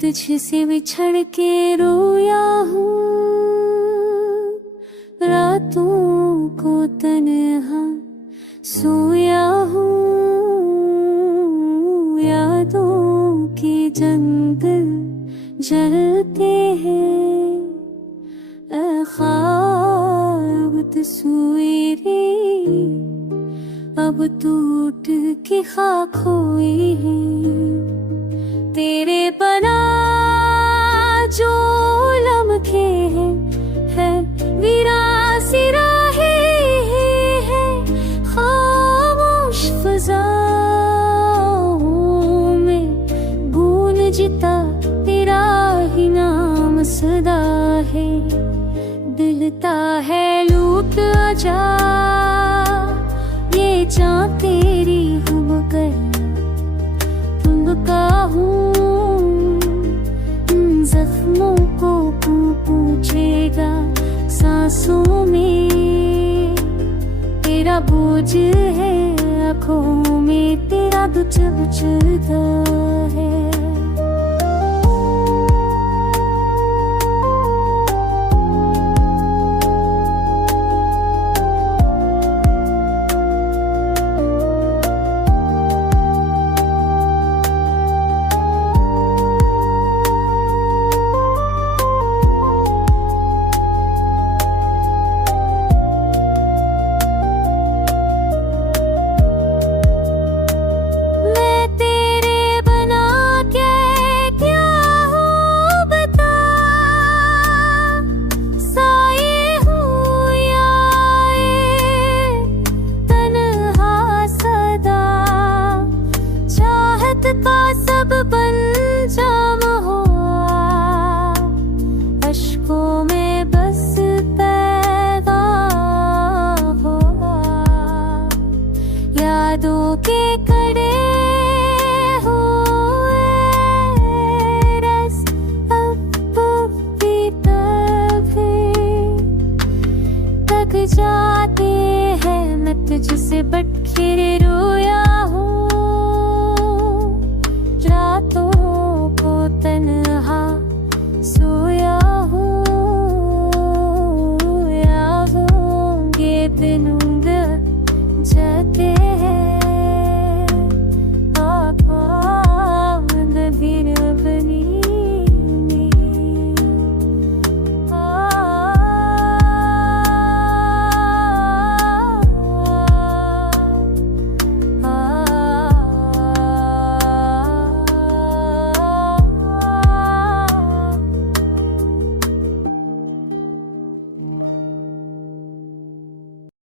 तुझसे बिछड़ के रोया हूँ, रातों को तन्हा सोया हूँ। यादों के जंगल जलते हैं, ख्वाब तस्वीरें अब टूट के खाक हुई हैं। तेरे बना जो लम्हे हैं विरासी राहें हैं, खामोश फ़ज़ाओं में गूंजता तेरा ही नाम सदा है। दिलता है लूट आजा, ये चाँद तेरी गुम कर तुमका हूँ। जख्मों को पूछेगा सांसों में, तेरा बोझ है आँखों में, तेरा दुच बुझता है।